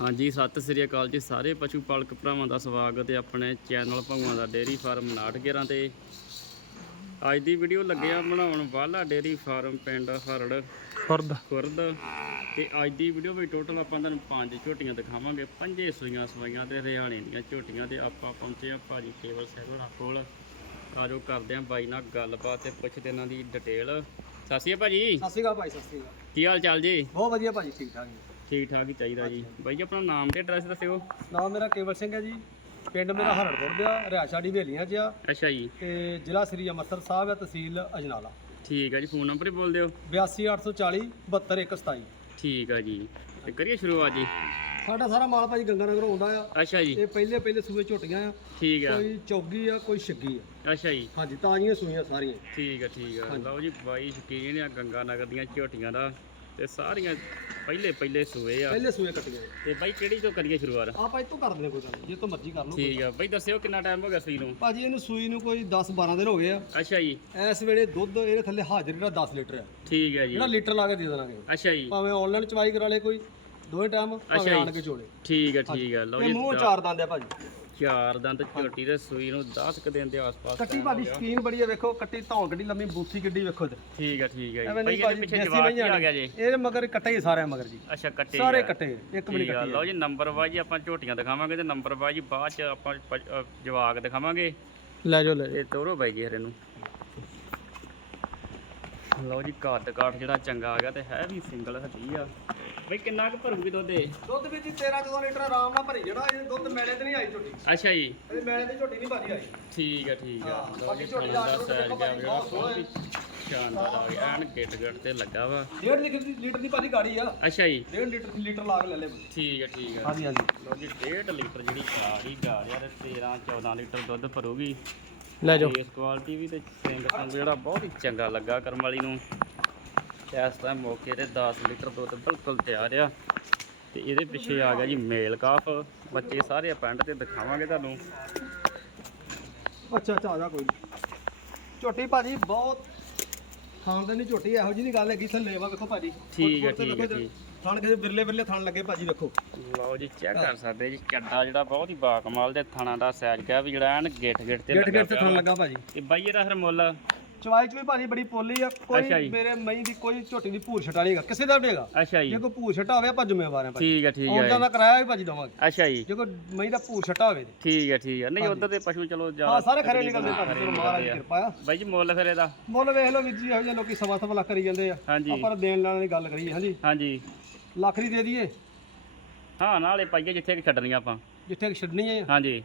ਹਾਂਜੀ ਸਤਿ ਸ੍ਰੀ ਅਕਾਲ ਜੀ ਸਾਰੇ ਪਸ਼ੂ ਪਾਲਕ ਭਰਾਵਾਂ ਦਾ ਸਵਾਗਤ ਹੈ ਆਪਣੇ ਚੈਨਲ ਭੰਗਵਾਂ ਦਾ ਡੇਅਰੀ ਫਾਰਮ 911 ਤੇ। ਅੱਜ ਦੀ ਵੀਡੀਓ ਲੱਗਿਆ ਬਣਾਉਣ ਵਾਲਾ ਡੇਅਰੀ ਫਾਰਮ ਪਿੰਡ ਹਰੜ। ਖੁਰਦ। ਖੁਰਦ। ਤੇ ਅੱਜ ਦੀ ਵੀਡੀਓ ਵਿੱਚ ਟੋਟਲ ਆਪਾਂ ਤੁਹਾਨੂੰ ਪੰਜ ਝੋਟੀਆਂ ਦਿਖਾਵਾਂਗੇ। ਪੰਜੇ ਸੂਈਆਂ ਸਵਾਈਆਂ ਤੇ ਹਰਿਆਣੇ ਦੀਆਂ ਝੋਟੀਆਂ ਤੇ ਆਪਾਂ ਪਹੁੰਚੇ ਆ ਭਾਜੀ ਕੇਵਲ ਸਹਿਬਣਾ ਕੋਲ। ਆਜੋ ਕਰਦੇ ਆ ਬਾਈ ਨਾਲ ਗੱਲਬਾਤ ਤੇ ਪੁੱਛਦੇ ਇਹਨਾਂ ਦੀ ਡਿਟੇਲ ਸਤਿ ਸ਼੍ਰੀ ਅਕਾਲ ਭਾਜੀ। ਸਤਿ ਸ਼੍ਰੀ ਅਕਾਲ ਭਾਈ ਸਤਿ ਸ਼੍ਰੀ ਅਕਾਲ। ਕੀ ਹਾਲ ਚਾਲ ਜੀ? ਬਹੁਤ ਵਧੀਆ ਭਾਜੀ ਠੀਕ ਠਾਕ ਜੀ। ਠੀਕ ਠਾਕ ਹੀ ਚਾਹੀਦਾ ਜੀ। ਬਾਈ ਜੀ ਆਪਣਾ ਨਾਮ ਤੇ ਐਡਰੈਸ ਦੱਸਿਓ। ਨਾਮ ਮੇਰਾ ਕੇਵਲ ਸਿੰਘ ਹੈ ਜੀ। ਪਿੰਡ ਮੇਰਾ ਹਰੜਪੁਰ ਦਾ ਰਿਹਾਇਸ਼ਾੜੀ ਹਵੇਲੀਆਂ 'ਚ ਆ। ਅੱਛਾ ਜੀ। ਤੇ ਜ਼ਿਲ੍ਹਾ ਸ੍ਰੀ ਅੰਮ੍ਰਿਤਸਰ ਸਾਹਿਬ ਹੈ ਤਹਿਸੀਲ ਅਜਨਾਲਾ। ਠੀਕ ਹੈ ਜੀ ਫੋਨ ਨੰਬਰ ਹੀ ਬੋਲ ਦਿਓ। 82840 72127 ਠੀਕ ਆ ਜੀ। ਤੇ ਕਰੀਏ ਸ਼ੁਰੂਆਤ ਜੀ। ਸਾਡਾ ਸਾਰਾ ਮਾਲ ਭਾਜੀ ਗੰਗਾ ਨਗਰ ਆਉਂਦਾ ਆ। ਅੱਛਾ ਜੀ। ਇਹ ਪਹਿਲੇ ਪਹਿਲੇ ਸੂਏ ਝੋਟੀਆਂ ਆ। ਠੀਕ ਆ। ਕੋਈ ਚੌਗੀ ਆ ਕੋਈ ਛੱਗੀ ਆ। ਅੱਛਾ ਜੀ। ਹਾਂਜੀ ਤਾਜ਼ੀਆਂ ਸੂਈਆਂ ਸਾਰੀਆਂ। ਠੀਕ ਆ ਠੀਕ ਆ। ਲਓ ਜੀ ਬਾਈ ਸ਼ਕੀਨ ਆ ਗੰਗਾ ਨਗਰ ਦੀਆਂ ਝੋਟੀਆਂ ਦਾ। ਤੇ ਸਾਰੀਆਂ ਪਹਿਲੇ ਪਹਿਲੇ ਸੂਏ ਆ। ਪਹਿਲੇ ਸੂਏ ਕੱਟੀਆਂ ਤੇ ਬਾਈ ਕਿਹੜੀ ਤੋਂ ਕਰੀਏ ਸ਼ੁਰੂਆਤ? ਆਪਾਂ ਇੱਥੋਂ ਕਰ ਦਿੰਦੇ ਕੋਈ ਗੱਲ ਨੀ, ਜੇ ਤੋਂ ਮਰਜ਼ੀ ਕਰ ਲਓ ਠੀਕ ਆ। ਬਾਈ ਦੱਸਿਓ ਕਿੰਨਾ ਟਾਈਮ ਹੋ ਗਿਆ ਸੂਈ ਨੂੰ? ਭਾਜੀ ਇਹਨੂੰ ਸੂਈ ਨੂੰ ਕੋਈ 10 12 ਦਿਨ ਹੋ ਗਏ ਆ। ਅੱਛਾ ਜੀ। ਇਸ ਵੇਲੇ ਦੁੱਧ ਇਹਦੇ ਥੱਲੇ ਹਾਜ਼ਰ ਜਿਹੜਾ 10 ਲੀਟਰ ਆ। ਠੀਕ ਹੈ ਜੀ। ਜਿਹੜਾ ਲੀਟਰ ਲਾ ਕੇ ਦੇ ਦੇਣਾ ਅੱਛਾ ਜੀ। ਭਾਵੇਂ ਆਨਲਾਈਨ ਚਵਾਈ ਕਰਾ ਲੇ ਕੋਈ ਦੋਵੇਂ ਟਾਈਮ ਅੱਛਾ ਭਾਵੇਂ ਜੀ। ਆਣ ਕੇ ਚੋਲੇ। ਠੀਕ ਆ ਠੀਕ ਆ। ਲਓ ਇਹ ਜੀ ਮੂੰਹ ਚਾਰ ਦੰਦ ਆ ਭਾਜੀ। ਚਾਰ ਦੰਦ ਝੋਟੀ ਦੇ ਸੂਈ ਨੂੰ 10 ਕ ਦਿਨ ਦੇ ਆਸ-ਪਾਸ ਕੱਟੀ ਹੋ ਭਾਜੀ। ਸ਼ਕੀਨ ਬੜੀ ਆ ਵੇਖੋ ਕੱਟੀ ਧੌਣ ਕੱਢੀ ਲੰਮੀ ਬੂਥੀ ਕਿੱਡੀ ਵੇਖੋ ਇੱਧਰ। ਠੀਕ ਆ ਠੀਕ ਬਾਈ ਨਹੀਂ ਇਹਦੇ ਪਿੱਛੇ ਜਵਾਬ ਕੀ ਆ ਗਿਆ ਜੀ। ਇਹਦੇ ਮਗਰ ਕੱਟੇ ਹੀ ਸਾਰੇ ਮਗਰ ਜੀ। ਅੱਛਾ ਕੱਟੇ ਸਾਰੇ ਹੀ। ਕੱਟੇ ਇੱਕ ਵੀ ਨਹੀਂ ਕੱਟੀ ਲਓ ਜੀ ਨੰਬਰ ਵਾਈਜ਼ ਹੀ ਆਪਾਂ ਝੋਟੀਆਂ ਦਿਖਾਵਾਂਗੇ ਤੇ ਨੰਬਰ ਵਾਈਜ਼ ਹੀ ਬਾਅਦ ਚ ਆਪਾਂ ਜਵਾਕ ਦਿਖਾਵਾਂਗੇ। ਲੈ ਜਾਓ ਲੈ ਤੇ ਤੋਰੋ ਬਾਈ ਜੀ ਹਰੇ ਨੂੰ। ਲਓ ਜੀ ਕੱਦ ਕਾਠ ਜਿਹੜਾ ਚੰਗਾ ਆ ਗਿਆ ਤੇ ਹੈ ਵੀ ਸਿੰਗਲ ਹੱਡੀ ਆ। ਬਈ ਕਿੰਨਾ ਕੁ ਭਰੂਗੀ ਦੁੱਧ ਇਹ? ਦੁੱਧ ਵਿੱਚ 13 14 ਲੀਟਰ ਆਰਾਮ ਨਾਲ ਭਰੀ ਜਿਹੜਾ ਇਹ ਦੁੱਧ ਮੈਲੇ ਤੇ ਨਹੀਂ ਆਈ ਝੋਟੀ। ਅੱਛਾ ਜੀ। ਇਹ ਮੈਲੇ ਤੇ ਝੋਟੀ ਨਹੀਂ ਭਾਜੀ ਆਈ। ਠੀਕ ਆ ਠੀਕ ਆ। ਹਾਂ, ਬਾਕੀ ਝੋਟੀ ਦਾ ਦੁੱਧ ਸੈਰ ਦੇਖੋ ਗਿਆ ਬਹੁਤ ਸੋਹਣਾ ਬਹੁਤ ਹੀ ਸ਼ਾਨਦਾਰ ਆ ਗਿਆ ਐਨ ਗਿੱਟ ਗਿੱਟ ਤੇ ਲੱਗਾ ਵਾ। ਡੇਢ ਲੀਟਰ ਦੀ ਲੀਟਰ ਦੀ ਭਾਜੀ ਗਾੜੀ ਆ। ਅੱਛਾ ਜੀ। ਡੇਢ ਲੀਟਰ ਦੀ ਲੀਟਰ ਲਾ ਕੇ ਲੈ ਲੈ ਭਾਜੀ। ਠੀਕ ਆ ਠੀਕ ਆ। ਹਾਂਜੀ ਹਾਂਜੀ। ਲਓ ਜੀ 1.5 ਲੀਟਰ ਜਿਹੜੀ ਗਾੜੀ ਗਾ ਯਾਰ 13 14 ਲੀਟਰ ਦੁੱਧ ਭਰੂਗੀ। ਲੈ ਇਸ ਕੁਆਲਿਟੀ ਵੀ ਤੇ ਸਿੰਗ ਸੰਗ ਜਿਹੜਾ ਬਹੁਤ ਹੀ ਚੰਗਾ ਲੱਗਾ ਕਰਮ ਵਾਲੀ ਨੂੰ। ਇਸ ਟਾਈਮ ਮੌਕੇ ਤੇ 10 ਲੀਟਰ ਦੁੱਧ ਬਿਲਕੁਲ ਤਿਆਰ ਆ। ਤੇ ਇਹਦੇ ਪਿੱਛੇ ਆ ਗਿਆ ਜੀ ਮੇਲ ਕਾਫ। ਬੱਚੇ ਸਾਰੇ ਪਿੰਡ ਤੇ ਦਿਖਾਵਾਂਗੇ ਤੁਹਾਨੂੰ। ਅੱਛਾ ਅੱਛਾ ਆ ਕੋਈ। ਝੋਟੀ ਭਾਜੀ ਬਹੁਤ ਖਾਨਦਾਨੀ ਝੋਟੀ ਇਹੋ ਜਿਹੀ ਨਹੀਂ ਗੱਲ ਹੈਗੀ ਥੱਲੇ ਵਾ ਵੇਖੋ ਭਾਜੀ। ਠੀਕ ਹੈ, ਠੀਕ ਹੈ। ਥਣ ਕਿਸੇ ਬਿਰਲੇ ਬਿਰਲੇ ਥਣ ਲੱਗੇ ਭਾਜੀ ਵੇਖੋ। ਲਓ ਜੀ ਚੈੱਕ ਕਰ ਸਕਦੇ ਜੀ ਚੱਡਾ ਜਿਹੜਾ ਬਹੁਤ ਹੀ ਬਾਕਮਾਲ ਦੇ ਥਣਾ ਦਾ ਸਾਈਜ਼ ਗਿਆ ਵੀ ਜਿਹੜਾ ਐਨ ਗਿੱਠ ਗਿੱਠ ਤੇ ਗੇਟ ਲੱਗਾ ਗੇਟ ਤੇ ਪਿਆ। ਥਣ। ਲੱਗਾ ਭਾਜੀ। ਤੇ ਬਾਈ ਇਹਦਾ ਹਰ ਮੁੱਲ? ਚਵਾਈ ਚ ਵੀ ਭਾਜੀ ਬੜੀ ਪੋਲੀ ਆ ਅੱਛਾ ਜੀ। ਕੋਈ ਮੇਰੇ ਮਈ ਦੀ ਕੋਈ ਝੋਟੀ ਦੀ ਭੂਰ ਛਟਾ ਨਹੀਂਗਾ ਕਿਸੇ ਦਾ ਵੀ ਨਹੀਂਗਾ ਅੱਛਾ ਜੀ। ਜੇ ਕੋਈ ਭੂਰ ਛਟਾ ਹੋਵੇ ਆਪਾਂ ਜ਼ਿੰਮੇਵਾਰ ਆ ਭਾਜੀ। ਠੀਕ ਹੈ ਠੀਕ ਹੈ ਦਾ ਕਿਰਾਇਆ ਵੀ ਭਾਜੀ ਦਵਾਂਗੇ। ਅੱਛਾ ਜੀ। ਜੇ ਕੋਈ ਮਈ ਦਾ ਭੂਰ ਛਟਾ ਹੋਵੇ ਤੇ। ਠੀਕ ਹੈ ਠੀਕ ਹੈ ਨਹੀਂ। ਉਧਰ ਦੇ ਪਸ਼ੂ ਚਲੋ ਜ਼ਿਆਦਾ ਹਾਂ ਸਾਰੇ ਖਰੇ ਨਿਕਲਦੇ ਭਾਜੀ ਚਲੋ ਮਹਾਰਾਜ ਦੀ। ਕਿਰਪਾ ਆ। ਬਾਈ ਜੀ ਮੁੱਲ ਫਿਰ ਇਹਦਾ? ਮੁੱਲ ਵੇਖ ਲਓ ਵੀਰ ਜੀ ਇਹੋ ਜਿਹੇ ਲੋਕੀ ਸਵਾ ਸਵਾ ਲੱਖ ਕਰੀ ਜਾਂਦੇ ਆ। ਹਾਂਜੀ। ਆਪਾਂ ਤਾਂ ਦੇਣ ਲੈਣ ਦੀ ਗੱਲ ਕਰੀਏ ਹਾਂਜੀ। ਹਾਂਜੀ। ਲੱਖ ਦੀ ਦੇ ਦਈਏ। ਹਾਂ ਨਾਲੇ ਪਾਈਏ ਜਿੱਥੇ ਕਿ ਛੱਡਣੀਆਂ ਆਪਾਂ। ਜਿੱਥੇ ਛੱਡਣੀ ਹੈ ਹਾਂਜੀ।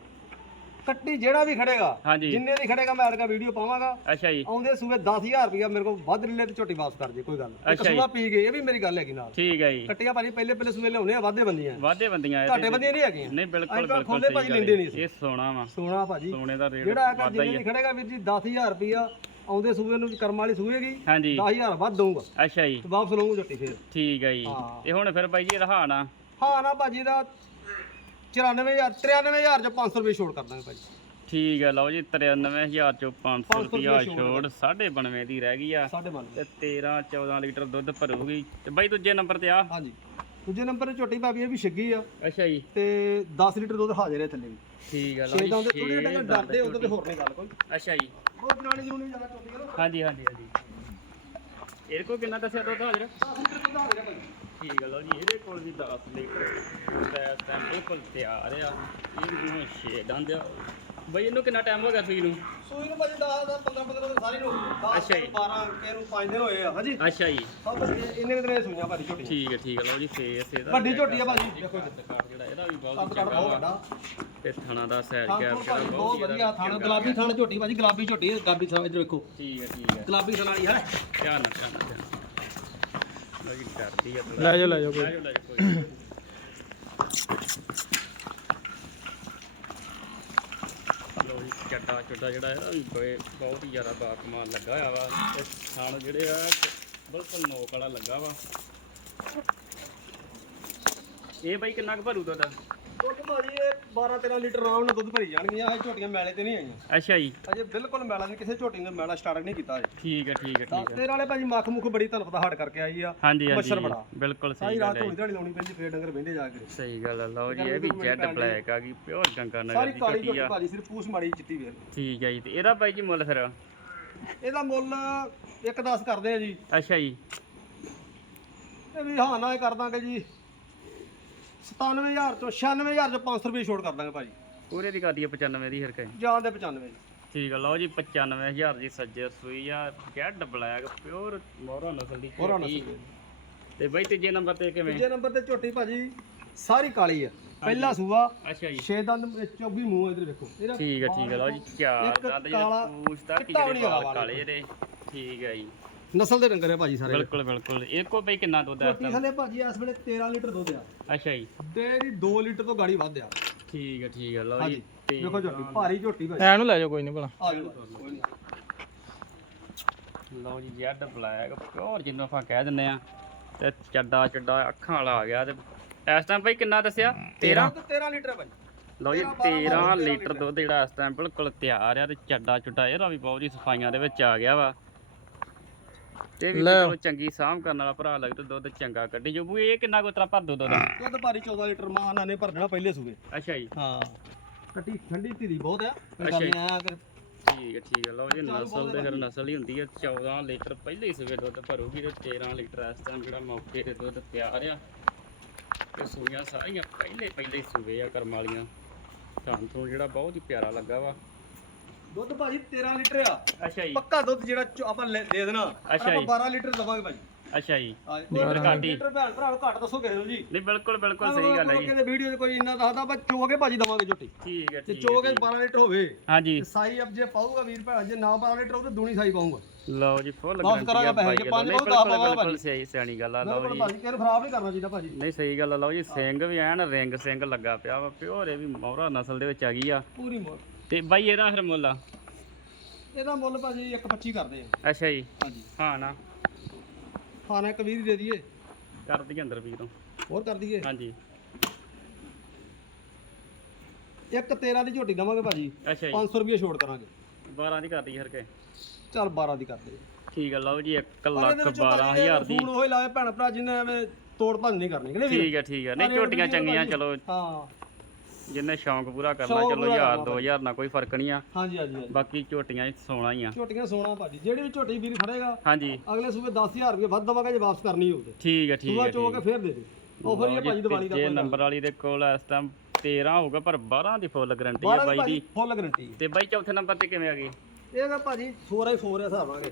ਕੱਟੀ ਜਿਹੜਾ ਵੀ ਖੜੇਗਾ ਹਾਂਜੀ। ਜਿੰਨੇ ਦੀ ਖੜੇਗਾ ਮੈਂ ਅਰਗਾ ਵੀਡੀਓ ਪਾਵਾਂਗਾ। ਅੱਛਾ ਜੀ। ਆਉਂਦੇ ਸੂਬੇ 10000 ਰੁਪਇਆ ਮੇਰੇ ਕੋਲ ਵੱਧ ਲੈ ਤੇ ਝੋਟੀ ਵਾਪਸ ਕਰ ਜੇ ਕੋਈ ਗੱਲ। ਇੱਕ ਅੱਛਾ ਜੀ। ਪੀ ਗਏ ਇਹ ਵੀ ਮੇਰੀ ਗੱਲ ਹੈਗੀ ਨਾਲ। ਠੀਕ ਹੈ ਜੀ। ਕੱਟੀਆਂ ਭਾਜੀ ਪਹਿਲੇ ਪਹਿਲੇ ਸੂਬੇ ਲਿਆਉਣੇ ਆ ਵਾਧੇ ਬੰਦੀਆਂ। ਵਾਧੇ ਬੰਦੀਆਂ ਇਹ ਘਾਟੇ ਬੰਦੀਆਂ ਨਹੀਂ ਹੈਗੀਆਂ। ਨਹੀਂ ਬਿਲਕੁਲ ਬਿਲਕੁਲ ਖੋਲੇ ਸਹੀ ਭਾਜੀ ਗੱਲ ਲੈਂਦੇ ਹੈ। ਨਹੀਂ ਸੀ। ਇਹ ਸੋਨਾ ਵਾ। ਸੋਨਾ ਭਾਜੀ। ਸੋਨੇ ਦਾ ਰੇਟ ਜਿਹੜਾ ਹੈਗਾ ਜਿੰਨੇ ਦੀ ਖੜੇਗਾ ਵੀਰ ਜੀ 10000 ਰੁਪਇਆ ਆਉਂਦੇ ਸੂਬੇ ਨੂੰ ਕਰਮ ਵਾਲੀ ਸੂਏਗੀ ਹਾਂਜੀ। 10000 ਵੱਧ ਦਊਂਗਾ। ਅੱਛਾ ਜੀ। ਤੇ ਵਾਪਸ ਲਊਂਗਾ ਝੋਟੀ ਫੇਰ। ਠੀਕ ਹੈ ਜੀ। ਹਾਂ। ਤੇ ਹੁਣ ਫਿਰ ਬਾਈ ਜੀ ਰਹਾ ਨਾ ਹਾਂ ਨਾ ਭਾਜੀ ਦਾ 94000 93000 ਚ 500 ਰੁਪਏ ਛੋੜ ਕਰ ਦਾਂਗੇ ਭਾਜੀ। ਠੀਕ ਹੈ ਲਓ ਜੀ 93000 ਚੋਂ 500 500 ਰੁਪਿਆ ਛੋੜ 92 ਦੀ ਰਹਿ ਗਈ ਆ। ਤੇ 13 14 ਲੀਟਰ ਦੁੱਧ ਭਰੂਗੀ। ਤੇ ਬਾਈ ਦੂਜੇ ਨੰਬਰ ਤੇ ਆ। ਹਾਂਜੀ। ਦੂਜੇ ਨੰਬਰ ਤੇ ਝੋਟੀ ਭਾਬੀ ਇਹ ਵੀ ਛੱਗੀ ਆ। ਅੱਛਾ ਜੀ। ਤੇ 10 ਲੀਟਰ ਦੁੱਧ ਹਾਜ਼ਰ ਹੈ ਥੱਲੇ ਵੀ। ਠੀਕ ਹੈ ਲਓ ਛੇ ਜੀ ਦੰਦ ਥੋੜੀ ਛੇ ਜਿਹੀ ਡਰਦੇ ਉਧਰ ਤੇ ਹੋਰ ਨਹੀਂ ਗੱਲ ਕੋਈ। ਅੱਛਾ ਜੀ। ਉਹ ਪੁਰਾਣੀ ਜਰੂਰ ਨਹੀਂ ਜ਼ਿਆਦਾ ਝੋਟੀ ਹਾਂਜੀ ਹਾਂਜੀ ਹਾਂਜੀ। ਇਹਦੇ ਕੋਲ ਕਿੰਨਾ ਦੱਸਿਆ ਦੁੱਧ ਹਾਜ਼ਰ? 10 ਲੀਟਰ ਦੁੱਧ ਹਾਜ਼ਰ ਹੈ ਭਾਜੀ। ਠੀਕ ਹੈ ਲਓ ਜੀ? ਇਹਦੇ ਕੋਲ ਵੀ 10 ਲੀਟਰ ਤੇ ਤਾਂ ਬਿਲਕੁਲ ਤਿਆਰ ਆ। ਇਹ ਵੀ ਜਿਵੇਂ ਛੇ ਦੰਦ ਆ। ਬਈ ਇਹਨੂੰ ਕਿੰਨਾ ਟਾਈਮ ਹੋ ਗਿਆ ਸੂਈ ਨੂੰ? ਸੂਈ ਨੂੰ ਭਾਜੀ 10 ਦਾ 15 15 ਦਿਨ ਸਾਰੇ ਨੂੰ। 10 ਅੱਛਾ ਜੀ। 12 ਕੇ ਨੂੰ 5 ਦਿਨ ਹੋਏ ਆ ਹਾਂਜੀ। ਅੱਛਾ ਜੀ। ਸਭ ਭਾਜੀ ਇੰਨੇ ਕੁ ਦਿਨ ਸੂਈਆਂ ਭਾਜੀ ਝੋਟੀ ਠੀਕ ਹੈ ਠੀਕ ਹੈ ਲਓ ਜੀ ਫੇਸ ਇਹਦਾ ਵੱਡੀ ਵੀ ਝੋਟੀ ਆ ਭਾਜੀ, ਦੇਖੋ ਜੀ। ਕਾਠ ਜਿਹੜਾ ਇਹਦਾ ਵੀ ਬਹੁਤ ਚੰਗਾ ਬਹੁਤ ਵਾ ਵੱਡਾ। ਤੇ ਥਣਾ ਦਾ ਸੈਰ ਗਿਆ ਤੋਂ ਭਾਜੀ ਬਹੁਤ ਵਧੀਆ ਥਾਣ ਗੁਲਾਬੀ ਥਾਣ ਝੋਟੀ ਭਾਜੀ ਗੁਲਾਬੀ ਝੋਟੀ ਗੁਲਾਬੀ ਥਾਣ ਇੱਧਰ ਵੇਖੋ। ਠੀਕ ਹੈ ਠੀਕ ਹੈ ਗੁਲਾਬੀ ਥਾਣ ਵਾਲੀ ਹੈ ਧਿਆਨ ਨਾਲ ਧਿਆਨ ਨਾਲ। ਕਰਦੀ ਆ। ਲੈ ਜਾਓ, ਜਾਓ ਕੋਈ। ਜੀ ਚੱਡਾ ਚੱਡਾ ਜਿਹੜਾ ਬੜੇ ਬਹੁਤ ਹੀ ਜ਼ਿਆਦਾ ਬਾਕਮਾਲ ਲੱਗਾ ਹੋਇਆ ਵਾ ਤੇ ਥਣ ਜਿਹੜੇ ਆ ਬਿਲਕੁਲ ਨੋਕ ਵਾਲਾ ਲੱਗਾ ਵਾ ਇਹ ਬਾਈ ਕਿੰਨਾ ਕੁ ਭਰੂ ਤੁਹਾਡਾ ਦੁੱਧ ਭਾਜੀ ਇਹ 12 13 ਲੀਟਰ ਆਰਾਮ ਨਾਲ ਦੁੱਧ ਭਰੀ ਜਾਣਗੀਆਂ। ਇਹ ਝੋਟੀਆਂ ਮੈਲੇ ਤੇ ਨਹੀਂ ਆਈਆਂ। ਅੱਛਾ ਜੀ। ਅਜੇ ਬਿਲਕੁਲ ਮੈਲਾ ਨਹੀਂ ਕਿਸੇ ਝੋਟੀ ਨੇ ਮੈਲਾ ਸਟਾਰਟ ਨਹੀਂ ਕੀਤਾ ਅਜੇ। ਠੀਕ ਹੈ ਠੀਕ ਹੈ ਠੀਕ ਹੈ। ਤੇਰੇ ਵਾਲੇ ਭਾਜੀ ਮੱਖ ਮੁੱਖ ਬੜੀ ਤੁਹਾਨੂੰ ਪਤਾ ਹਟ ਕਰਕੇ ਆਈ ਆ। ਹਾਂਜੀ ਮੱਛਰ ਹਾਂਜੀ ਬੜਾ। ਬਿਲਕੁਲ ਸਾਰੀ ਸਹੀ ਰਾਤ ਗੱਲ ਹੈ ਧੋਣੀ ਧਾਣੀ ਲਾਉਣੀ ਪੈਂਦੀ ਫੇਰ ਡੰਗਰ ਬਹਿੰਦੇ ਜਾ ਕੇ। ਸਹੀ ਗੱਲ ਹੈ ਲਓ ਜੀ ਇਹ ਵੀ ਜੈਡ। ਬਲੈਕ ਆ। ਗਈ ਪਿਓਰ ਗੰਗਾ ਨਗਰ ਸਾਰੀ ਦੀ ਕਾਲੀ ਝੋਟੀ ਝੋਟੀ ਆ। ਭਾਜੀ ਸਿਰਫ ਪੂਛ ਮਾੜੀ ਚਿੱਟੀ ਵੇਰ ਠੀਕ ਹੈ ਜੀ ਤੇ ਇਹਦਾ ਬਾਈ ਜੀ ਮੁੱਲ ਫਿਰ? ਇਹਦਾ ਮੁੱਲ 1.10 ਕਰਦੇ ਆ ਜੀ। ਅੱਛਾ ਜੀ। ਇਹ ਵੀ ਹਾਂ ਨਾ ਇਹ ਕਰ ਦਾਂਗੇ ਜੀ। 97000 ਤੋਂ 96000 ਤੋਂ 500 ਰੁਪਏ ਛੋੜ ਕਰ ਦਾਂਗੇ ਭਾਜੀ। ਪੂਰੇ ਦੀ ਕਰਦੀ ਹੈ 95 ਦੀ ਫਿਰ ਕੇ ਜਾਨ ਦੇ 95 ਜੀ ਠੀਕ ਹੈ ਲਓ ਜੀ 95000 ਦੀ ਸੱਜੇ ਸੂਈ ਆ ਜੈਡ ਬਲੈਕ ਪਿਓਰ ਮੋਹਰਾ ਨਸਲ ਦੀ ਹੋਰਾਂ ਝੋਟੀ। ਨਸਲ ਤੇ ਬਾਈ ਤੀਜੇ ਨੰਬਰ ਤੇ ਕਿਵੇਂ? ਦੂਜੇ ਨੰਬਰ ਤੇ ਝੋਟੀ ਭਾਜੀ ਸਾਰੀ ਕਾਲੀ ਆ। ਪਹਿਲਾ ਸੂਆ ਅੱਛਾ ਜੀ। 6 ਦੰਦ 24 ਮੂੰਹ ਇਧਰ ਵੇਖੋ। ਇਹਦਾ ਠੀਕ ਹੈ ਠੀਕ ਹੈ ਲਓ ਜੀ ਚਾਰ ਇੱਕ ਦੰਦ ਕਾਲਾ, ਜਿਹੜਾ ਪੂਛ ਤੱਕ ਚਿੱਟਾ ਵੀ ਜਿਹੜੇ ਨੀ ਵਾਲ। ਵਾਲ ਕਾਲੇ ਇਹਦੇ। ਠੀਕ ਹੈ ਜੀ। ਨਸਲ ਦੇ ਡੰਗਰ ਆ ਭਾਜੀ ਸਾਰੇ। ਬਿਲਕੁਲ ਬਿਲਕੁਲ। ਇਹ ਕੋ ਬਈ ਕਿੰਨਾ ਦੁੱਧ ਹੈ ਇਸ ਝੋਟੀ ਥੱਲੇ ਭਾਜੀ ਇਸ ਵੇਲੇ 13 ਲੀਟਰ ਦੁੱਧ ਆ। ਅੱਛਾ ਜੀ। ਤੇ ਇਹਦੀ 2 ਲੀਟਰ ਤੋਂ ਗਾੜੀ ਵੱਧ ਆ। ਠੀਕ ਹੈ ਠੀਕ ਹੈ ਲਓ ਜੀ। ਹਾਂਜੀ। ਤੇ ਵੇਖੋ ਝੋਟੀ ਭਾਰੀ ਝੋਟੀ ਭਾਜੀ। ਐ ਨੂੰ ਲੈ ਜਾਓ ਕੋਈ ਨਹੀਂ ਭਲਾ। ਆ ਜਾਓ। ਕੋਈ ਨਹੀਂ ਲਓ ਜੀ ਜੈਡ ਬਲੈਕ ਪਿਓਰ ਜਿਹਨੂੰ ਆਪਾਂ ਕਹਿ ਦਿੰਦੇ ਆ। ਤੇ ਚੱਡਾ ਚੱਡਾ ਅੱਖਾਂ ਵਾਲਾ ਆ ਗਿਆ ਤੇ ਇਸ ਟਾਈਮ ਬਈ ਕਿੰਨਾ ਦੱਸਿਆ? 13 ਤੇ 13 ਲੀਟਰ ਆ ਭਾਜੀ। ਲਓ ਜੀ 13 ਲੀਟਰ ਦੁੱਧ ਜਿਹੜਾ ਇਸ ਟਾਈਮ ਬਿਲਕੁਲ ਤਿਆਰ ਆ ਤੇ ਚੱਡਾ ਚੁੱਡਾ ਇਹਦਾ ਵੀ ਬਹੁਤ ਹੀ ਸਫਾਈਆਂ ਦੇ ਵਿੱਚ ਆ ਗਿਆ ਵਾ। ਵੀ ਲੈ। ਚਲੋ ਚੰਗੀ ਸਾਂਭ ਕਰਨ ਵਾਲਾ ਭਰਾ ਲੱਗਦਾ ਦੁੱਧ ਚੰਗਾ ਕੱਢੀ ਜੋ ਇਹ ਕਿੰਨਾ ਕੋ ਤਰਾ ਭਰ ਦੋ ਦੁੱਧ? ਦੁੱਧ ਭਾਰੀ 14 ਲੀਟਰ ਮਾਂ ਇਹਨਾਂ ਨੇ ਭਰ ਦੇਣਾ ਪਹਿਲੇ ਸੂਏ। ਅੱਛਾ ਜੀ। ਹਾਂ। ਕੱਟੀ ਠੰਡੀ ਧੀਰੀ ਬਹੁਤ ਆ। ਅੱਛਾ ਜੀ। ਆਇਆ ਕਰ ਠੀਕ ਹੈ ਠੀਕ ਹੈ ਲਓ ਜੀ ਨਸਲ ਦੇ ਫਿਰ ਨਸਲ ਹੀ ਹੁੰਦੀ ਹੈ 14 ਲੀਟਰ ਪਹਿਲੇ ਹੀ ਸਵੇ ਦੁੱਧ ਭਰੂਗੀ ਤੇ 13 ਲੀਟਰ ਇਸ ਟਾਈਮ ਜਿਹੜਾ ਮੌਕੇ ਤੇ ਦੁੱਧ ਤਿਆਰ ਆ। ਤੇ ਸੂਈਆਂ ਸਾਰੀਆਂ ਪਹਿਲੇ ਪਹਿਲੇ ਹੀ ਸੂਏ ਆ ਕਰਮ ਵਾਲੀਆਂ। ਤੁਹਾਨੂੰ ਤੋਂ ਜਿਹੜਾ ਬਹੁਤ ਹੀ ਪਿਆਰਾ ਲੱਗਾ ਵਾ। ਦੁੱਧ ਭਾਜੀ 13 ਲੀਟਰ ਆ। ਅੱਛਾ ਜੀ। ਪੱਕਾ ਦੁੱਧ ਜਿਹੜਾ ਚੋ- ਆਪਾਂ ਲੈ- ਦੇ ਦੇਣਾ। ਅੱਛਾ ਆਪਾਂ ਜੀ। 12 ਲੀਟਰ ਦਵਾਂਗੇ ਭਾਜੀ। ਅੱਛਾ ਜੀ। ਹਾਂ ਲੀਟਰ ਘੱਟ ਹੀ। ਲੀਟਰ ਭੈਣ ਭਰਾ ਘੱਟ ਦੱਸੋ ਕਿਸੇ ਨੂੰ ਜੀ। ਨਹੀਂ ਬਿਲਕੁਲ ਬਿਲਕੁਲ ਸਹੀ ਗੱਲ ਹੈ ਜੀ। ਕਿਤੇ ਵੀਡੀਓ 'ਚ ਕੋਈ ਇੰਨਾ ਦੱਸਦਾ ਆਪਾਂ ਚੋ ਕੇ ਭਾਜੀ ਦਵਾਂਗੇ ਝੋਟੀ। ਠੀਕ ਹੈ ਤੇ ਠੀਕ ਚੋ ਹੈ। ਕੇ 12 ਲੀਟਰ ਹੋਵੇ। ਹਾਂਜੀ। ਤੇ ਸਾਈ ਅਬ ਜੇ ਪਾਊਗਾ ਵੀਰ ਭੈਣ ਜੇ ਨਾ 12 ਲੀਟਰ ਹੋਊ ਤੇ ਦੂਣੀ ਸਾਈ ਪਾਊਗਾ। ਲਓ ਜੀ ਫੁੱਲ ਵਾਪਸ ਕਰਾਂਗੇ ਪੈਸੇ, ਜੇ ਪੰਜ ਪਾਓ, ਦਸ ਪਾਵਾਂਗੇ ਬਿਲਕੁਲ ਭਾਜੀ। ਸਹੀ ਸਿਆਣੀ ਗੱਲ ਆ ਲਓ ਬਿਲਕੁਲ ਜੀ। ਭਾਜੀ ਕਿਹਨੂੰ ਖਰਾਬ ਨਹੀਂ ਕਰਨਾ ਚਾਹੀਦਾ ਭਾਜੀ। ਨਹੀਂ ਸਹੀ ਗੱਲ ਆ ਲਓ ਜੀ ਸਿੰਘ ਵੀ ਐਨ ਰਿੰਗ ਸਿੰਘ ਲੱਗਾ ਪਿਆ ਵਾ ਪਿਓਰ ਇਹ ਵੀ ਮੌਰਾ ਨਸਲ ਦੇ ਵਿੱਚ ਆ ਗਈ ਆ। ਪੂਰੀ ਮੋੜ ਤੇ ਬਾਈ ਇਹਦਾ ਫਿਰ ਮੁੱਲ ਆ? ਇਹਦਾ ਮੁੱਲ ਭਾਜੀ 1.25 ਕਰਦੇ ਆ। ਅੱਛਾ ਜੀ। ਹਾਂਜੀ। ਹਾਂ ਨਾ। ਖਾਣਾ ਇੱਕ 20 ਦੀ ਦਈਏ। ਕਰ ਦਈਏ ਅੰਦਰ ਵੀਰੋਂ ਹੋਰ ਕਰ ਦਈਏ? ਹਾਂਜੀ। ਇੱਕ 13 ਦੀ ਝੋਟੀ ਦਵਾਂਗੇ ਭਾਜੀ। ਅੱਛਾ ਜੀ। 500 ਰੁਪਏ ਛੋੜ ਕਰਾਂਗੇ। 12 ਦੀ ਕਰ ਦਈਏ ਹਰ ਕੇ। ਚੱਲ 12 ਦੀ ਕਰ ਦੇ ਠੀਕ ਆ ਲਓ ਜੀ 1 ਪਰ ਲੱਖ ਇਹਦੇ ਵਿੱਚੋਂ ਭਾਜੀ 12000 ਦੀ। ਫੋਨ ਹੋਏ ਲਾਵੇ ਭੈਣ ਭਰਾ ਜਿਹਨੇ ਐਵੇਂ ਤੋੜ ਭੰਨ ਨਹੀਂ ਕਰਨੀ? ਠੀਕ ਆ ਠੀਕ ਆ। ਨਹੀਂ ਝੋਟੀਆਂ ਚੰਗੀਆਂ। ਚਲੋ। ਹਾਂ। ਜਿੰਨੇ ਸ਼ੌਂਕ ਪੂਰਾ ਕਰਨਾ ਸ਼ੌਂਕ ਚਲੋ ਪੂਰਾ 1000 ਕਰਨਾ 2000 ਨਾਲ ਕੋਈ ਫ਼ਰਕ ਨਹੀਂ ਆ। ਹਾਂਜੀ ਹਾਂਜੀ ਹਾਂਜੀ। ਬਾਕੀ ਝੋਟੀਆਂ ਹੀ ਸੋਣਾ ਹੀ ਆ। ਝੋਟੀਆਂ ਸੋਨਾ ਭਾਜੀ। ਜਿਹੜੀ ਵੀ ਝੋਟੀ ਵੀਰ ਫੜੇਗਾ ਹਾਂਜੀ। ਅਗਲੇ ਸੂਬੇ 10000 ਰੁਪਏ ਵੱਧ ਦਵਾਂਗੇ ਜੇ ਵਾਪਸ ਕਰਨੀ ਤੇ। ਠੀਕ ਆ ਠੀਕ ਸੂਬਾ ਆ। ਚੋ ਕੇ ਫੇਰ ਦੇ ਦੇ। ਆਫਰ ਹੀ ਹੈ ਭਾਜੀ ਦੀਵਾਲੀ ਦਾ ਜੇ ਨੰਬਰ ਵਾਲੀ ਦੇ ਕੋਲ ਇਸ ਟਾਈਮ 13 ਹੋਊਗਾ ਪਰ 12 ਦੀ ਫੁੱਲ ਗਾਰੰਟੀ ਆ 12 ਬਾਈ ਭਾਜੀ ਦੀ। ਫੁੱਲ ਗਾਰੰਟੀ ਤੇ ਬਾਈ ਚੌਥੇ ਨੰਬਰ ਤੇ ਕਿਵੇਂ ਆ ਗਈ? ਇਹ ਤਾਂ ਭਾਜੀ 4 ਹੀ 4 ਹੈ ਹਿਸਾਬ ਨਾਲੇ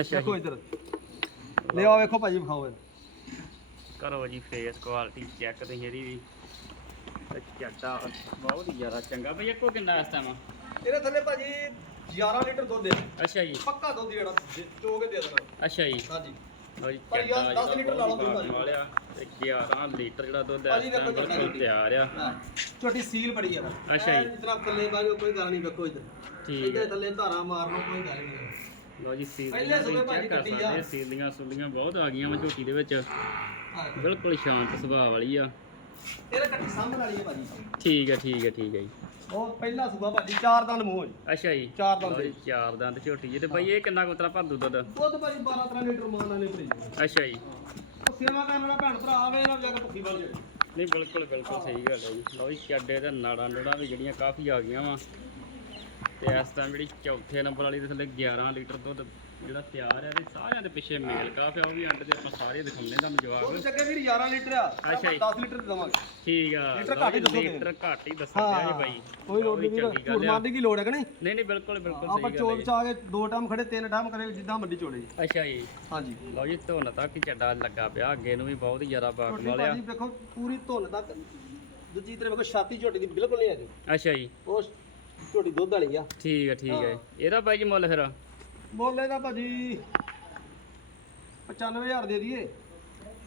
ਅੱਛਾ ਦੇਖੋ ਜੀ ਇੱਧਰ। ਲੈ ਆਓ ਵੇਖੋ ਭਾਜੀ ਵਿਖਾਓ ਇਹਨੂੰ। ਕਰੋ ਜੀ ਫੇਸ ਕੁਆਲਿਟੀ ਚੈੱਕ ਤੇ ਇਹਦੀ ਵੀ। ਬਹੁਤ ਹੀ ਜ਼ਿਆਦਾ ਚੰਗਾ ਬਈ ਇੱਕੋ ਕਿੰਨਾ ਇਸ ਟਾਈਮ ਇਹਦੇ ਥੱਲੇ ਭਾਜੀ 11 ਲੀਟਰ ਦੁੱਧ ਹੈ। ਅੱਛਾ ਜੀ। ਪੱਕਾ ਦੁੱਧ ਜਿਹੜਾ ਚੋ ਕੇ ਦੇ ਦੇਣਾ। ਅੱਛਾ ਜੀ। ਹਾਂਜੀ। ਜੀ ਪਰ ਯਾਰ ਚੱਡਾ 10 ਲੀਟਰ ਲਾ ਲਓ ਬਹੁਤ ਭਾਜੀ। ਵਾਲਿਆ ਤੇ 11 ਲੀਟਰ ਜਿਹੜਾ ਦੁੱਧ ਹੈ ਭਾਜੀ ਇਸ ਦੇਖੋ ਟਾਈਮ ਚੱਡਾ ਬਿਲਕੁਲ ਝੋਟੀ। ਤਿਆਰ ਆ। ਹਾਂ ਛੋਟੀ ਸੀਲ ਬੜੀ ਹੈ ਅੱਛਾ ਜੀ। ਇਤਨਾ ਥੱਲੇ ਬਾਜੂ ਕੋਈ ਗੱਲ ਨਹੀਂ ਵੇਖੋ ਇੱਧਰ। ਠੀਕ ਇੱਧਰ ਹੈ। ਥੱਲੇ ਧਾਰਾ ਮਾਰਨੋਂ ਕੋਈ ਗੱਲ ਨਹੀਂ। ਲਓ ਜੀ ਸੀਲ ਪਹਿਲੇ ਸੂਬੇ ਭਾਜੀ ਚੈੱਕ ਕਰ ਕੱਟੀ ਆ। ਸਕਦੇ ਸੀਲੀਆਂ ਸੁਲੀਆਂ ਬਹੁਤ ਆ ਗਈਆਂ ਵਾ ਝੋਟੀ ਦੇ ਵਿੱਚ। ਹਾਂ। ਬਿਲਕੁਲ ਸ਼ਾਂਤ ਸੁਭਾਅ ਵਾਲੀ ਆ। ਇਹਦੇ ਕੱਟੀ ਸਾਹਮਣੇ ਵਾਲੀ ਹੈ ਭਾਜੀ। ਠੀਕ ਹੈ ਠੀਕ ਹੈ ਠੀਕ ਹੈ ਜੀ। ਉਹ ਪਹਿਲਾ ਸੂਬਾ ਭਾਜੀ ਚਾਰ ਦੰਦ ਮੂੰਹ ਹੈ ਜੀ। ਅੱਛਾ ਜੀ। ਚਾਰ ਦੰਦ ਲਓ ਜੀ ਚਾਰ ਦੰਦ ਝੋਟੀ ਜੀ। ਤੇ ਬਈ ਇਹ ਕਿੰਨਾ ਕੁਤਰਾ ਭਰ ਦੂ ਦੁੱਧ? ਦੁੱਧ ਭਾਜੀ 12 13 ਲੀਟਰ ਮਾਂ ਨਾਲ ਨਹੀਂ ਭਰੀ। ਅੱਛਾ ਜੀ। ਉਹ ਸੇਵਾ ਕਰਨ ਵਾਲਾ ਭੈਣ ਭਰਾ ਆਵੇ ਨਾ ਜਾ ਕੇ ਭੁੱਖੀ ਬਣ ਜਾਏ ਨਹੀਂ ਬਿਲਕੁਲ ਬਿਲਕੁਲ ਸਹੀ ਗੱਲ ਹੈ ਜੀ। ਲਓ ਜੀ ਚੱਡੇ ਤੇ ਨਾੜਾਂ ਨੂੜਾਂ ਵੀ ਜਿਹੜੀਆਂ ਕਾਫੀ ਆ ਗਈਆਂ ਵਾ। ਤੇ ਇਸ ਟਾਈਮ ਜਿਹੜੀ ਚੌਥੇ ਨੰਬਰ ਵਾਲੀ ਦੇ ਥੱਲੇ 11 ਲੀਟਰ ਦੁੱਧ ਜਿਹੜਾ ਤਿਆਰ ਹੈ ਤੇ ਸਾਰਿਆਂ ਦੇ ਪਿੱਛੇ ਮੇਲ ਕਾਫੀ ਆ ਉਹ ਵੀ ਅੰਡ ਤੇ ਆਪਾਂ ਸਾਰੇ ਦਿਖਾਉਂਦੇ ਤੁਹਾਨੂੰ ਜਵਾਬ। ਦੁੱਧ ਚੱਕੇ ਵੀਰ 11 ਲੀਟਰ ਆ। ਅੱਛਾ ਜੀ। 10 ਲੀਟਰ ਦੇ ਦੇਵਾਂਗੇ। ਠੀਕ ਆ। ਲੀਟਰ ਘੱਟ ਹੀ ਜੀ, ਦੱਸੋਗੇ। ਲੀਟਰ ਘੱਟ ਹੀ ਦੱਸਦੇ ਆ ਜੀ ਬਾਈ। ਕੋਈ ਲੋੜ ਨਹੀਂ ਵੀਰ ਚੰਗੀ ਗੱਲ ਆ। ਲੋੜ ਹੈ ਕਿ ਨਹੀਂ? ਨਹੀਂ ਨਹੀਂ ਬਿਲਕੁਲ ਬਿਲਕੁਲ ਆਪਾਂ ਸਹੀ ਗੱਲ ਚੋਬ ਹੈ ਚ ਆ ਕੇ ਦੋ ਟਾਈਮ ਖੜੇ ਤਿੰਨ ਟਾਈਮ ਕਰੇ ਜਿੱਦਾਂ ਮਰਜ਼ੀ ਚੋਲੇ ਜੀ। ਅੱਛਾ ਜੀ। ਹਾਂਜੀ। ਲਓ ਜੀ ਧੁੰਨ ਤੱਕ ਹੀ ਚੱਡਾ ਲੱਗਾ ਪਿਆ ਅੱਗੇ ਨੂੰ ਵੀ ਬਹੁਤ ਹੀ ਜ਼ਿਆਦਾ ਬਾਗ ਝੋਟੀ ਵਾਲਿਆ। ਭਾਜੀ ਵੇਖੋ ਪੂਰੀ ਧੁੰਨ ਤੱਕ। ਦੂਜੀ ਤਰ੍ਹਾਂ ਵੇਖੋ ਛਾਤੀ ਝੋਟੀ ਦੀ ਬਿਲਕੁਲ ਨਹੀਂ ਆ ਜੀ ਅੱਛਾ ਜੀ। ਉਹ ਝੋਟੀ ਦੁੱਧ ਵਾਲੀ ਆ। ਠੀਕ ਹੈ ਠੀਕ ਹਾਂ। ਇਹਦਾ ਬਾਈ ਜੀ ਮੁੱਲ ਫਿਰ? ਬੋਲੇ ਦਾ ਭਾਜੀ 95000 ਦੇ ਦਈਏ।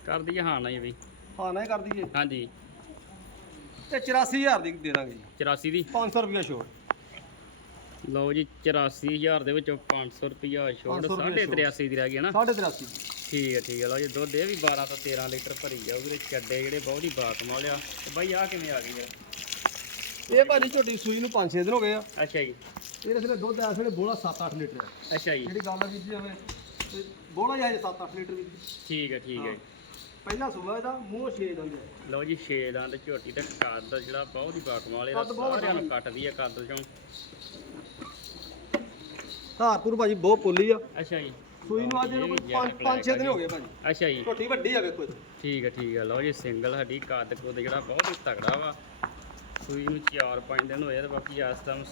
ਕਰ ਦਈਏ ਹਾਂ ਨਾ ਜੀ ਵੀ ਹਾਂ ਨਾ ਹੀ ਕਰ ਦਈਏ। ਹਾਂਜੀ। ਤੇ 84000 ਦੀ ਦੇ ਦਾਂਗੇ ਜੀ। 84 ਦੀ? 500 ਰੁਪਏ ਛੋੜ। ਲਓ ਜੀ 84000 ਦੇ ਵਿੱਚੋਂ 500 ਰੁਪਿਆ ਛੋੜ 500 ਰੁਪਇਆ ਸਾਢੇ ਛੋੜ। 83 ਦੀ ਰਹਿ ਗਈ ਹੈ ਨਾ? 83 ਠੀਕ ਹੈ ਠੀਕ ਹੈ। ਲਓ ਜੀ ਦੁੱਧ ਇਹ ਵੀ 12 ਤੋਂ 13 ਲੀਟਰ ਭਰੀ ਜਾਊਗੀ ਤੇ ਚੱਡੇ ਜਿਹੜੇ ਬਹੁਤ ਹੀ ਬਾਤ ਮਾਲਿਆ ਤੇ ਬਾਈ ਆ ਕਿਵੇਂ ਆ ਗਈ ਫਿਰ ਇਹ ਭਾਜੀ ਝੋਟੀ ਸੂਈ ਨੂੰ 5-6 ਦਿਨ ਹੋ ਗਏ ਆ। ਅੱਛਾ ਜੀ। ਇਹਦੇ ਸਿਰੇ ਦੁੱਧ ਐ ਸਿਰੇ ਬੋਲਾ 7-8 ਲੀਟਰ ਆ ਅੱਛਾ ਜੀ। ਜਿਹੜੀ ਗੱਲ ਆ ਵੀ ਜਿਵੇਂ ਤੇ ਬੋਲਾ ਜਾਏ 7-8 ਲੀਟਰ ਵੀ। ਠੀਕ ਹੈ ਠੀਕ ਹੈ। ਪਹਿਲਾ ਸੂਆ ਇਹਦਾ ਮੂੰਹ ਛੇ ਦੰਦ ਹੈ। ਲਓ ਜੀ 6 ਦੰਦ ਝੋਟੀ ਤੇ ਕੱਦ ਜਿਹੜਾ ਬਹੁਤ ਹੀ ਬਾਕਮਾਲ ਕੱਦ ਬਹੁਤ ਸਾਰਿਆਂ ਨੂੰ ਕੱਟਦੀ ਹੈ ਕੱਦ ਚੋਂ। ਧਾਰਪੁਰ ਭਾਜੀ ਬਹੁਤ ਪੋਲੀ ਆ। ਅੱਛਾ ਜੀ। ਸੂਈ ਨੂੰ ਅੱਜ 5 black 5-6 ਦਿਨ ਹੋ ਗਏ ਭਾਜੀ। ਅੱਛਾ ਜੀ। ਝੋਟੀ ਵੱਡੀ ਆ ਵੇਖੋ। ਠੀਕ ਹੈ ਠੀਕ ਹੈ। ਲਓ ਜੀ ਸਿੰਗਲ ਸਾਡੀ ਕੱਦ ਕੁੱਦ ਜਿਹੜਾ ਬਹੁਤ ਹੀ ਤਗੜਾ ਵਾ। ਸੂਈ ਨੂੰ 4-5 ਦਿਨ ਹੋਏ ਤੇ ਬਾਕੀ ਇਸ ਟਾਈਮ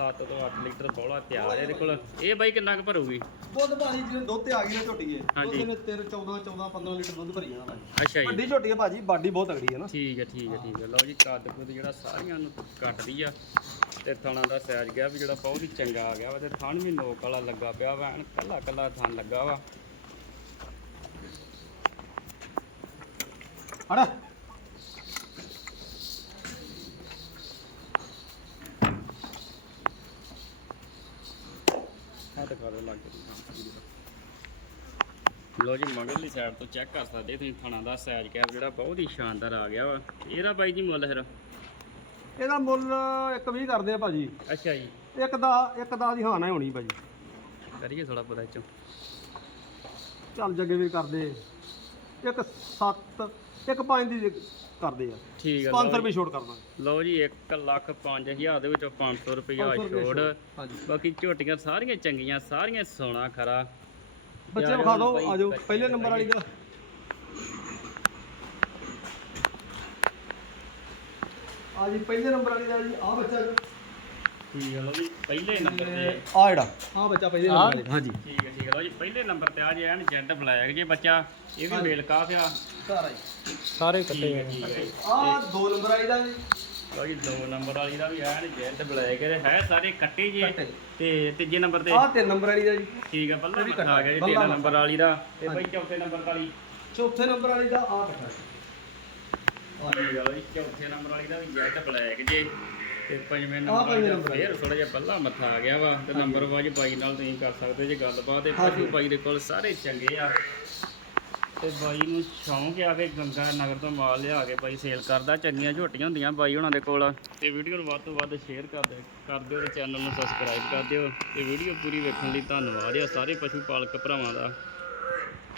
7 ਤੋਂ 8 ਲੀਟਰ ਬੋਲਾ ਤਿਆਰ ਹੈ ਇਹਦੇ ਕੋਲ। ਇਹ ਬਾਈ ਕਿੰਨਾ ਕੁ ਭਰੂਗੀ? ਦੁੱਧ ਭਾਜੀ ਜਿਵੇਂ ਦੁੱਧ ਤੇ ਆ ਗਈ ਨਾ ਝੋਟੀ ਇਹ ਹਾਂਜੀ। ਦੁੱਧ ਨੇ 13 14 14 15 ਲੀਟਰ ਦੁੱਧ ਭਰੀ ਜਾਣਾ ਭਾਜੀ। ਅੱਛਾ ਜੀ। ਵੱਡੀ ਝੋਟੀ ਆ ਭਾਜੀ ਬਾਡੀ ਬਹੁਤ ਤਗੜੀ ਹੈ ਨਾ। ਠੀਕ ਹੈ ਠੀਕ ਹੈ ਠੀਕ ਹੈ। ਲਓ ਜੀ ਕੱਦ ਕੁੱਦ ਜਿਹੜਾ ਸਾਰੀਆਂ ਨੂੰ ਕੱਟਦੀ ਆ। ਤੇ ਥਣਾ ਦਾ ਸਾਈਜ਼ ਗਿਆ ਵੀ ਜਿਹੜਾ ਬਹੁਤ ਹੀ ਚੰਗਾ ਆ ਗਿਆ ਵਾ। ਤੇ ਥਣ ਵੀ ਨੋਕ ਵਾਲਾ ਲੱਗਾ ਪਿਆ ਵਾ ਐਨ ਕੱਲਾ ਕੱਲਾ ਥਣ ਲੱਗਾ ਵਾ। ਹੜਾ ਦਿਖਾ ਲੱਗ ਲੋ ਜੀ ਮਗਰਲੀ ਸਾਈਡ ਤੋਂ ਚੈੱਕ ਕਰ ਸਕਦੇ ਤੁਸੀਂ ਥਣਾ ਦਾ ਸਾਈਜ਼ ਕੈਪ ਜਿਹੜਾ ਬਹੁਤ ਹੀ ਸ਼ਾਨਦਾਰ ਆ ਗਿਆ ਵਾ। ਇਹਦਾ ਬਾਈ ਜੀ ਮੁੱਲ ਫਿਰ? ਇਹਦਾ ਮੁੱਲ ਇੱਕ ਵੀ ਕਰਦੇ ਆ ਭਾਜੀ। ਅੱਛਾ ਜੀ। ਇੱਕ ਦਾ ਇੱਕ ਦਾ ਦੀ ਹਾਨਾ ਹੋਣੀ ਭਾਜੀ। ਕਰੀਏ ਥੋੜਾ ਪਤਾ ਚੋਂ ਚੱਲ ਜੱਗੇ ਵੀ ਕਰਦੇ। ਇੱਕ 7 ਇੱਕ 5 ਦੀ ਕਰਦੇ ਆ। ਠੀਕ ਹੈ 500 ਰੁਪਏ ਛੋਟ ਕਰਨਾ ਲਓ ਜੀ 1 ਲੱਖ 5000 ਦੇ ਵਿੱਚੋਂ 500 ਰੁਪਇਆ 500 ਰੁਪਏ ਛੋੜ ਹਾਂਜੀ। ਬਾਕੀ ਝੋਟੀਆਂ ਸਾਰੀਆਂ ਚੰਗੀਆਂ ਸਾਰੀਆਂ ਸੋਨਾ ਖਰਾ। ਬੱਚੇ ਵਿਖਾ ਦਿਓ ਆਜੋ ਬੱਚੇ ਪਹਿਲੇ ਨੰਬਰ ਵਾਲੀ ਦਾ। ਆ ਜੀ ਪਹਿਲੇ ਨੰਬਰ ਵਾਲੀ ਦਾ ਜੀ ਆ ਬੱਚਾ। ਠੀਕ ਹੈ ਲਓ ਜੀ ਪਹਿਲੇ ਨੰਬਰ ਤੇ ਆ ਜਿਹੜਾ। ਆ ਬੱਚਾ ਪਹਿਲੇ ਨੰਬਰ ਵਾਲੀ ਦਾ, ਹਾਂਜੀ। ਠੀਕ ਹੈ ਠੀਕ ਹੈ ਲਓ ਜੀ ਪਹਿਲੇ ਨੰਬਰ ਤੇ ਆ ਜੇ ਐਨ ਜੈਡ ਬਲੈਕ ਜੇ ਬੱਚਾ ਇਹ ਵੀ ਮੇਲ ਕਾਫ ਆ ਘਰ ਆ ਜੀ ਸਾਰੇ ਠੀਕ ਹੈ ਠੀਕ ਹੈ ਆ ਦੋ ਨੰਬਰ ਵਾਲੀ ਦਾ ਜੀ। ਲਓ ਜੀ ਦੋ ਨੰਬਰ ਵਾਲੀ ਦਾ ਵੀ ਐਨ ਜੈਡ ਬਲੈਕ ਹੈ। ਹੈ ਸਾਰੇ ਕੱਟੇ ਜੇ? ਕੱਟੇ। ਤੇ ਤੀਜੇ ਨੰਬਰ ਤੇ? ਆ ਤਿੰਨ ਨੰਬਰ ਵਾਲੀ ਦਾ ਜੀ। ਠੀਕ ਹੈ ਬੱਲਾ ਵੀ ਕੱਟਾ, ਆ ਗਿਆ ਜੀ ਬੱਲਾ ਤੀਜਾ ਮੱਥਾ। ਨੰਬਰ ਵਾਲੀ ਦਾ। ਤੇ ਭਾਈ ਚੌਥੇ ਨੰਬਰ ਵਾਲੀ? ਚੌਥੇ ਨੰਬਰ ਵਾਲੀ ਦਾ ਆ ਜੀ ਆ ਜੀ ਲਓ ਜੀ ਚੌਥੇ ਨੰਬਰ ਵਾਲੀ ਦਾ ਵੀ ਜੈਡ ਬਲੈਕ ਜੇ। ਤੇ ਪੰਜਵੇਂ ਨੰਬਰ ਦਾ ਫੇਰ ਥੋੜਾ ਜਿਹਾ ਬੱਲਾ ਮੱਥਾ ਆ ਗਿਆ ਵਾ ਤੇ ਨੰਬਰ ਵਾਜ ਬਾਈ ਨਾਲ ਤੁਸੀਂ ਕਰ ਸਕਦੇ ਜੇ ਗੱਲਬਾਤ ਤੇ। ਪਸ਼ੂ ਬਾਈ ਦੇ ਕੋਲ ਸਾਰੇ ਚੰਗੇ ਆ। ਤੇ ਬਾਈ ਨੂੰ ਸ਼ੌਂਕ ਆ ਕੇ ਗੰਗਾ ਨਗਰ ਤੋਂ ਮਾਲ ਲਿਆ ਕੇ ਬਾਈ ਸੇਲ ਕਰਦਾ ਚੰਗੀਆਂ ਝੋਟੀਆਂ ਹੁੰਦੀਆਂ ਬਾਈ ਉਹਨਾਂ ਦੇ ਕੋਲ। ਤੇ ਵੀਡੀਓ ਨੂੰ ਵੱਧ ਤੋਂ ਵੱਧ ਸ਼ੇਅਰ ਕਰ ਦੇ ਕਰ ਦਿਓ ਤੇ ਚੈਨਲ ਨੂੰ ਸਬਸਕ੍ਰਾਈਬ ਕਰ ਦਿਓ। ਤੇ ਵੀਡੀਓ ਪੂਰੀ ਵੇਖਣ ਲਈ ਧੰਨਵਾਦ ਆ ਸਾਰੇ ਪਸ਼ੂ ਪਾਲਕ ਭਰਾਵਾਂ ਦਾ।